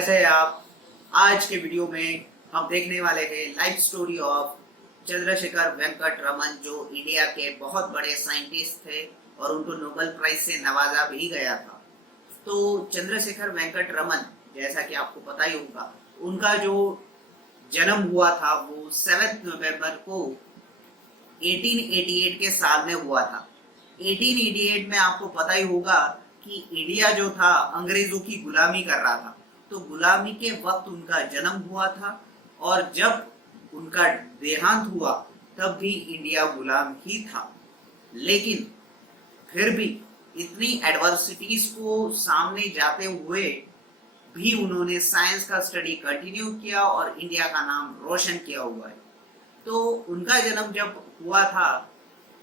कैसे हैं आप। आज के वीडियो में हम देखने वाले हैं life story of Chandrasekhara Venkata Raman, जो इंडिया के बहुत बड़े साइंटिस्ट थे और उनको नोबेल प्राइज से नवाजा भी गया था। तो चंद्रशेखर वेंकट रमन, जैसा कि आपको पता ही होगा, उनका जो जन्म हुआ था वो 7 नवंबर को 1888 के साल में हुआ था। 1888 में आपको पता ही होगा कि इंडिया जो था अंग्रेजों की गुलामी कर रहा था। तो गुलामी के वक्त उनका जन्म हुआ था और जब उनका देहांत हुआ तब भी इंडिया गुलाम ही था। लेकिन फिर भी इतनी एडवर्सिटीज को सामने जाते हुए भी उन्होंने साइंस का स्टडी कंटिन्यू किया और इंडिया का नाम रोशन किया हुआ है। तो उनका जन्म जब हुआ था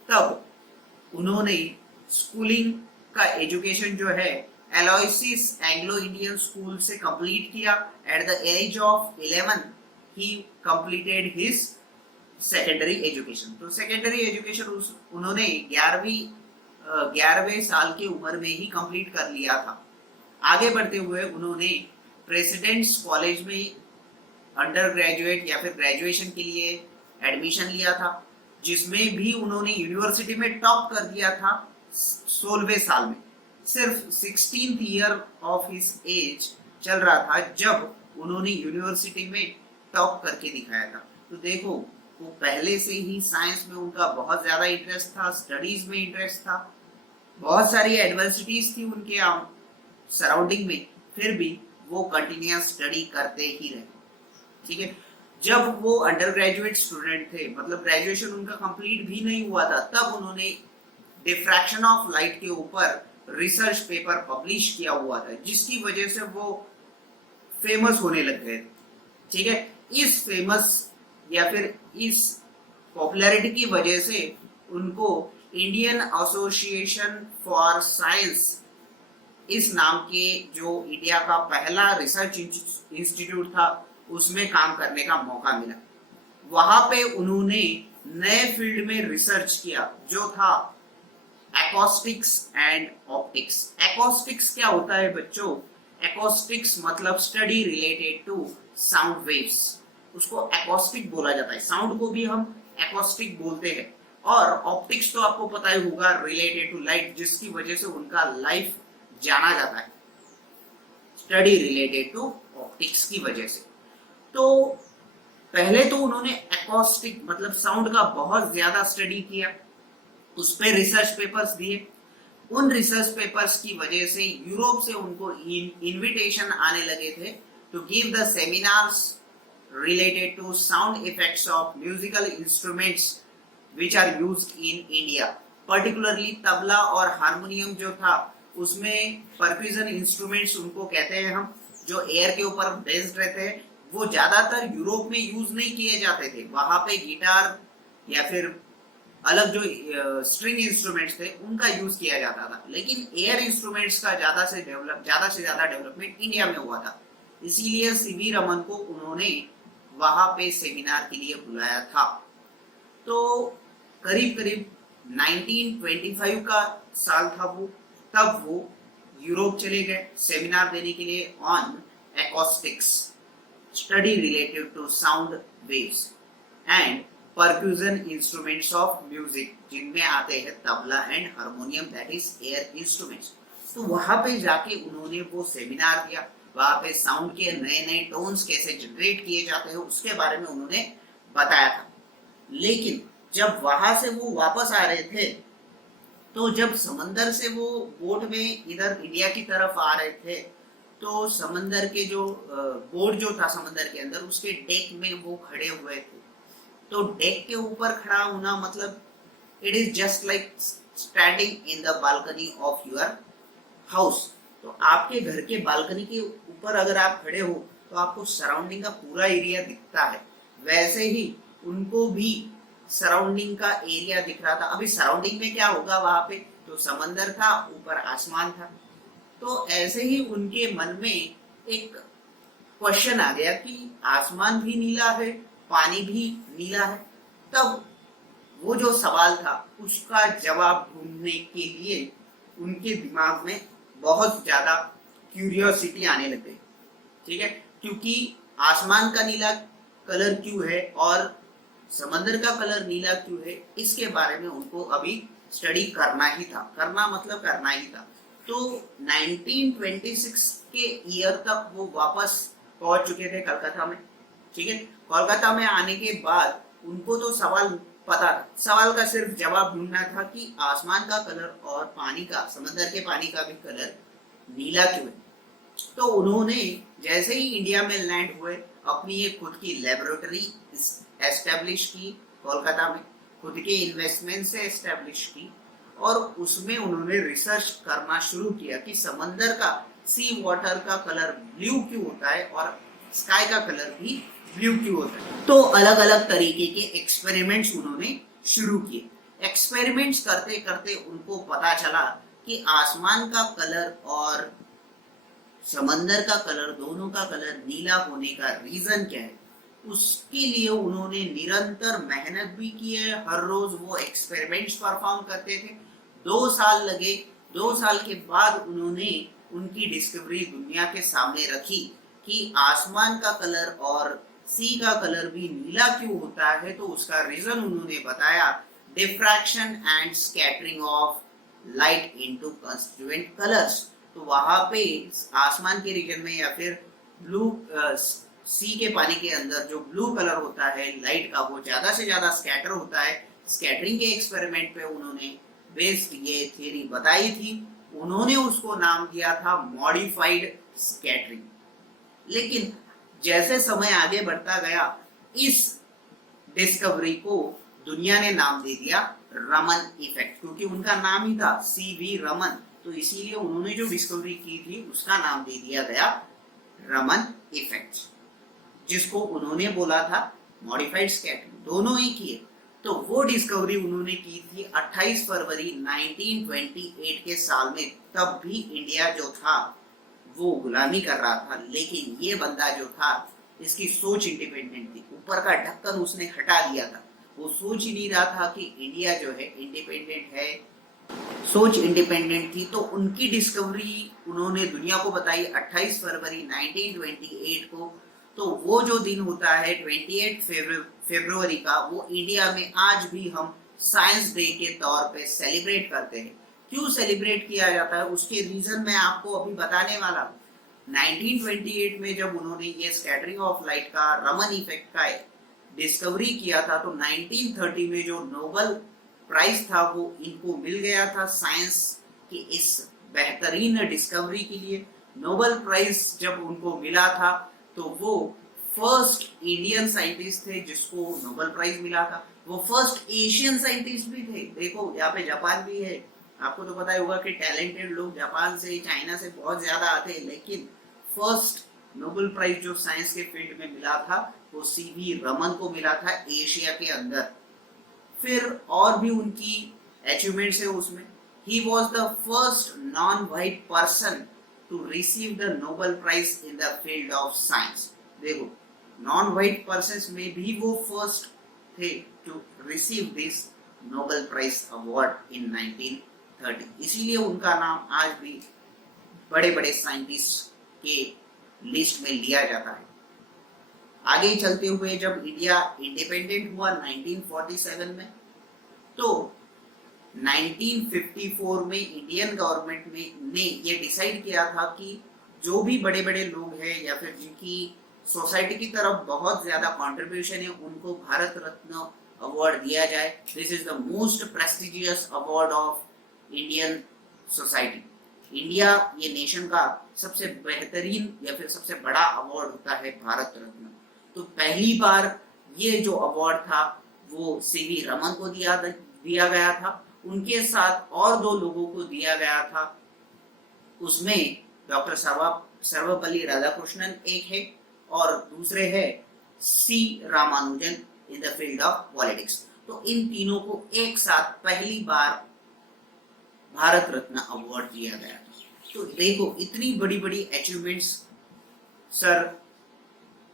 तब उन्होंने स्कूलिंग का एजुकेशन जो है एलोयसिस एंग्लो इंडियन स्कूल से कंप्लीट किया। एट द एज ऑफ 11 ही कंप्लीटेड हिज सेकेंडरी एजुकेशन। तो सेकेंडरी एजुकेशन उन्होंने 11वें साल की उम्र में ही कंप्लीट कर लिया था। आगे बढ़ते हुए उन्होंने प्रेसिडेंट्स कॉलेज में अंडर ग्रेजुएट या फिर ग्रेजुएशन के लिए एडमिशन लिया था, जिसमें भी उन्होंने यूनिवर्सिटी में टॉप कर दिया था 16वें साल में। सिर्फ 16th year of his age चल रहा था जब उन्होंने यूनिवर्सिटी में टॉप करके दिखाया था। तो देखो, वो पहले से ही साइंस में उनका बहुत ज्यादा इंटरेस्ट था, स्टडीज में इंटरेस्ट था, बहुत सारी एडवर्सिटीज थी उनके सराउंडिंग में, फिर भी वो कंटिन्यूअस स्टडी करते ही रहे। ठीक है, जब वो अंडर ग्रेजुएट स्टूडेंट थे, मतलब ग्रेजुएशन उनका कंप्लीट भी नहीं हुआ था, तब उन्होंने डिफ्रैक्शन ऑफ लाइट के ऊपर रिसर्च पेपर पब्लिश किया हुआ था, जिसकी वजह से वो फेमस होने लग गए थे। ठीक है, इस फेमस या फिर इस पॉपुलैरिटी की वजह से उनको इंडियन एसोसिएशन फॉर साइंस, इस नाम के जो इंडिया का पहला रिसर्च इंस्टीट्यूट था, उसमें काम करने का मौका मिला। वहां पे उन्होंने नए फील्ड में रिसर्च किया जो था एकॉस्टिक्स एंड ऑप्टिक्स। एकॉस्टिक्स क्या होता है बच्चों? एकॉस्टिक्स मतलब study related to sound waves, उसको एकॉस्टिक बोला जाता है। साउंड को भी हम एकॉस्टिक बोलते हैं। और ऑप्टिक्स तो आपको पता ही होगा, रिलेटेड टू लाइट, जिसकी वजह से उनका लाइफ जाना जाता है स्टडी रिलेटेड टू ऑप्टिक्स की वजह से। तो पहले तो उन्होंने एकॉस्टिक मतलब साउंड का बहुत ज्यादा स्टडी किया, उस पर रिसर्च पेपर्स दिए। उन रिसर्च पेपर्स की वजह से यूरोप से उनको इनविटेशन आने लगे थे to give the seminars related to sound effects of musical instruments which are used in India. Particularly tabla और हारमोनियम जो था, उसमें परक्यूशन इंस्ट्रूमेंट्स उनको कहते हैं हम, जो एयर के ऊपर बेस्ड रहते हैं, वो ज्यादातर यूरोप में यूज नहीं किए जाते थे। वहां पे गिटार या फिर अलग जो स्ट्रिंग इंस्ट्रूमेंट्स थे उनका यूज किया जाता था। लेकिन एयर इंस्ट्रूमेंट्स का ज्यादा से ज्यादा डेवलपमेंट इंडिया में हुआ था। इसीलिए सीवी रमन को उन्होंने वहां पे सेमिनार के लिए बुलाया था। तो करीब करीब 1925 का साल था वो, तब वो यूरोप चले गए सेमिनार देने के लिए on acoustics, study related to sound waves and percussion instruments of music, जिनमें आते हैं tabla and harmonium, that is air instruments. तो वहां पे जाके उन्होंने वो सेमिनार दिया। वहां पे साउंड के नए नए टोन्स कैसे जनरेट किए जाते हैं उसके बारे में उन्होंने बताया था। लेकिन जब वहां से वो वापस आ रहे थे, तो जब समंदर से वो बोट में इधर इंडिया की तरफ आ रहे थे, तो समंदर के जो बोट जो था समंदर के अंदर, उसके डेक में वो खड़े हुए थे। तो डेक के ऊपर खड़ा होना मतलब it is just like standing in the balcony of your house. तो आपके घर के बालकनी के ऊपर अगर आप खड़े हो तो आपको सराउंडिंग का पूरा एरिया दिखता है। वैसे ही उनको भी सराउंडिंग का एरिया दिख रहा था। अभी सराउंडिंग में क्या होगा, वहां पे तो समंदर था, ऊपर आसमान था। तो ऐसे ही उनके मन में एक क्वेश्चन आ गया कि आसमान भी नीला है, पानी भी नीला है। तब वो जो सवाल था उसका जवाब ढूंढने के लिए उनके दिमाग में बहुत ज्यादा क्यूरियोसिटी आने लग गई। ठीक है, क्योंकि आसमान का नीला कलर क्यों है और समंदर का कलर नीला क्यों है, इसके बारे में उनको अभी स्टडी करना ही था, करना मतलब करना ही था। तो 1926 के ईयर तक वो वापस पहुंच चुके थे कलकत्ता में। ठीक है, कोलकाता में आने के बाद उनको तो सवाल पता था, सवाल का सिर्फ जवाब ढूंढना था कि आसमान का कलर और पानी का, समंदर के पानी का भी कलर नीला क्यों है। तो उन्होंने जैसे ही इंडिया में लैंड हुए अपनी एक खुद की लेबोरेटरी एस्टेब्लिश की कोलकाता में, खुद के इन्वेस्टमेंट से एस्टेब्लिश की, और उसमें उन्होंने रिसर्च करना शुरू किया कि समंदर का, सी वाटर का कलर ब्लू क्यों होता है और स्काई का कलर भी ब्लू क्यों होता है। तो अलग अलग तरीके के एक्सपेरिमेंट्स उन्होंने शुरू किए। एक्सपेरिमेंट्स करते करते उनको पता चला कि आसमान का कलर और समंदर का कलर, दोनों का कलर नीला होने का रीजन क्या है। उसके लिए उन्होंने निरंतर मेहनत भी की है, हर रोज वो एक्सपेरिमेंट्स परफॉर्म करते थे। 2 साल लगे, 2 साल के बाद उन्होंने उनकी डिस्कवरी दुनिया के सामने रखी कि आसमान का कलर और सी का कलर भी नीला क्यों होता है। तो उसका रीजन उन्होंने बताया, diffraction and scattering of light into constituent colours. तो वहां पे आसमान के रीजन में या फिर ब्लू सी के पानी के अंदर जो ब्लू कलर होता है लाइट का, वो ज्यादा से ज्यादा स्कैटर होता है। स्कैटरिंग के एक्सपेरिमेंट पे उन्होंने बेस्ड ये थ्योरी बताई थी, उन्होंने उसको नाम दिया था मॉडिफाइड स्कैटरिंग। लेकिन जैसे समय आगे बढ़ता गया, इस डिस्कवरी को दुनिया ने नाम दे दिया रमन इफेक्ट, क्योंकि उनका नाम ही था सीवी रमन। तो इसीलिए उन्होंने जो डिस्कवरी की थी उसका नाम दे दिया गया रमन इफेक्ट, जिसको उन्होंने बोला था मॉडिफाइड स्कैटरिंग, दोनों ही किए। तो वो डिस्कवरी उन्होंने की थी 28 फरवरी 1928 के साल में। तब भी इंडिया जो था वो गुलामी कर रहा था, लेकिन ये बंदा जो था, इसकी सोच इंडिपेंडेंट थी, ऊपर का ढक्कन उसने हटा दिया था। वो सोच ही नहीं रहा था कि इंडिया जो है इंडिपेंडेंट है, सोच इंडिपेंडेंट थी। तो उनकी डिस्कवरी उन्होंने दुनिया को बताई 28 फरवरी 1928 को। तो वो जो दिन होता है 28 फरवरी का, वो इंडिया में आज भी हम साइंस डे के तौर पे सेलिब्रेट करते हैं। क्यों सेलिब्रेट किया जाता है उसके रीजन मैं आपको अभी बताने वाला हूँ। 1928 में जब उन्होंने ये स्कैटरिंग ऑफ लाइट का, रमन इफेक्ट का डिस्कवरी किया था, तो 1930 में जो नोबेल प्राइज था वो इनको मिल गया था साइंस की इस बेहतरीन डिस्कवरी के लिए। नोबेल प्राइज जब उनको मिला था तो वो फर्स्ट इंडियन साइंटिस्ट थे जिसको नोबेल प्राइज मिला था। वो फर्स्ट एशियन साइंटिस्ट भी थे। देखो यहाँ पे जापान भी है, आपको तो पता ही होगा कि टैलेंटेड लोग जापान से, चाइना से बहुत ज्यादा आते हैं, लेकिन फर्स्ट नोबेल प्राइज जो साइंस के फील्ड में मिला था वो सीवी रमन को मिला था एशिया के अंदर। फिर और भी उनकी अचीवमेंट्स है उसमें। He was the first non white person to receive the Nobel prize in the field of science. देखो, नॉन व्हाइट पर्सन में भी वो फर्स्ट थे to receive this Nobel prize award in 1930। इसीलिए उनका नाम आज भी बड़े बड़े साइंटिस्ट के लिस्ट में लिया जाता है। आगे चलते हुए जब इंडिया इंडिपेंडेंट हुआ 1947 में, तो 1954 में इंडियन गवर्नमेंट ने ये डिसाइड किया था कि जो भी बड़े बड़े लोग हैं या फिर जिनकी सोसाइटी की तरफ बहुत ज्यादा कंट्रीब्यूशन है, उनको भारत रत्न अवार्ड दिया जाए। This is the most prestigious award of Indian society. India ये नेशन का सबसे बेहतरीन या फिर सबसे बड़ा अवार्ड होता है भारत रत्न। तो पहली बार ये जो अवार्ड था वो सीवी रमन को दिया गया था। उनके साथ और 2 लोगों को दिया गया था। उसमें डॉक्टर सर्वपल्ली राधाकृष्णन एक है और दूसरे है C Ramanujan in the field of politics. तो इन तीनों को एक साथ पहली बार भारत रत्न अवार्ड दिया गया था। तो देखो, इतनी बड़ी बड़ी अचीवमेंट्स सर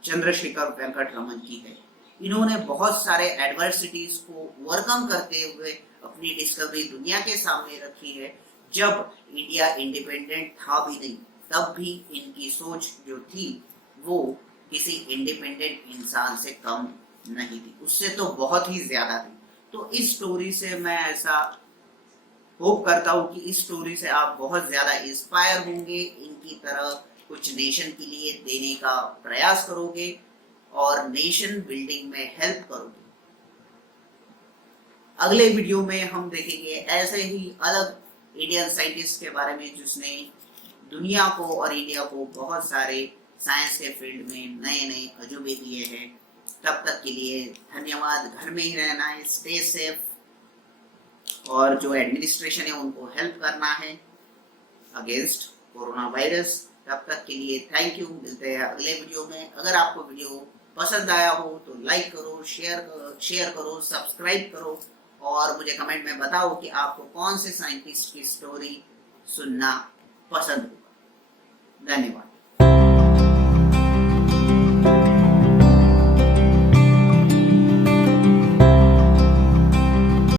चंद्रशेखर वेंकट रमन की है। इन्होंने बहुत सारे एडवर्सिटीज को ओवरकम करते हुए अपनी डिस्कवरी दुनिया के सामने रखी है। जब इंडिया इंडिपेंडेंट था भी नहीं, तब भी इनकी सोच जो थी वो किसी इंडिपेंडेंट इंसान से कम नहीं थी, उससे तो बहुत ही ज्यादा थी। तो इस स्टोरी से मैं ऐसा होप करता हूँ कि इस स्टोरी से आप बहुत ज्यादा इंस्पायर होंगे, इनकी तरह कुछ नेशन के लिए देने का प्रयास करोगे और नेशन बिल्डिंग में हेल्प करोगे। अगले वीडियो में हम देखेंगे ऐसे ही अलग इंडियन साइंटिस्ट के बारे में जिसने दुनिया को और इंडिया को बहुत सारे साइंस के फील्ड में नए नए अजूबे दिए हैं। तब तक के लिए धन्यवाद। घर में ही रहना है, स्टे सेफ, और जो एडमिनिस्ट्रेशन है उनको हेल्प करना है अगेंस्ट कोरोना वायरस। तब तक के लिए थैंक यू। मिलते हैं अगले वीडियो में। अगर आपको वीडियो पसंद आया हो तो लाइक करो, शेयर करो, सब्सक्राइब करो, और मुझे कमेंट में बताओ कि आपको कौन से साइंटिस्ट की स्टोरी सुनना पसंद हो।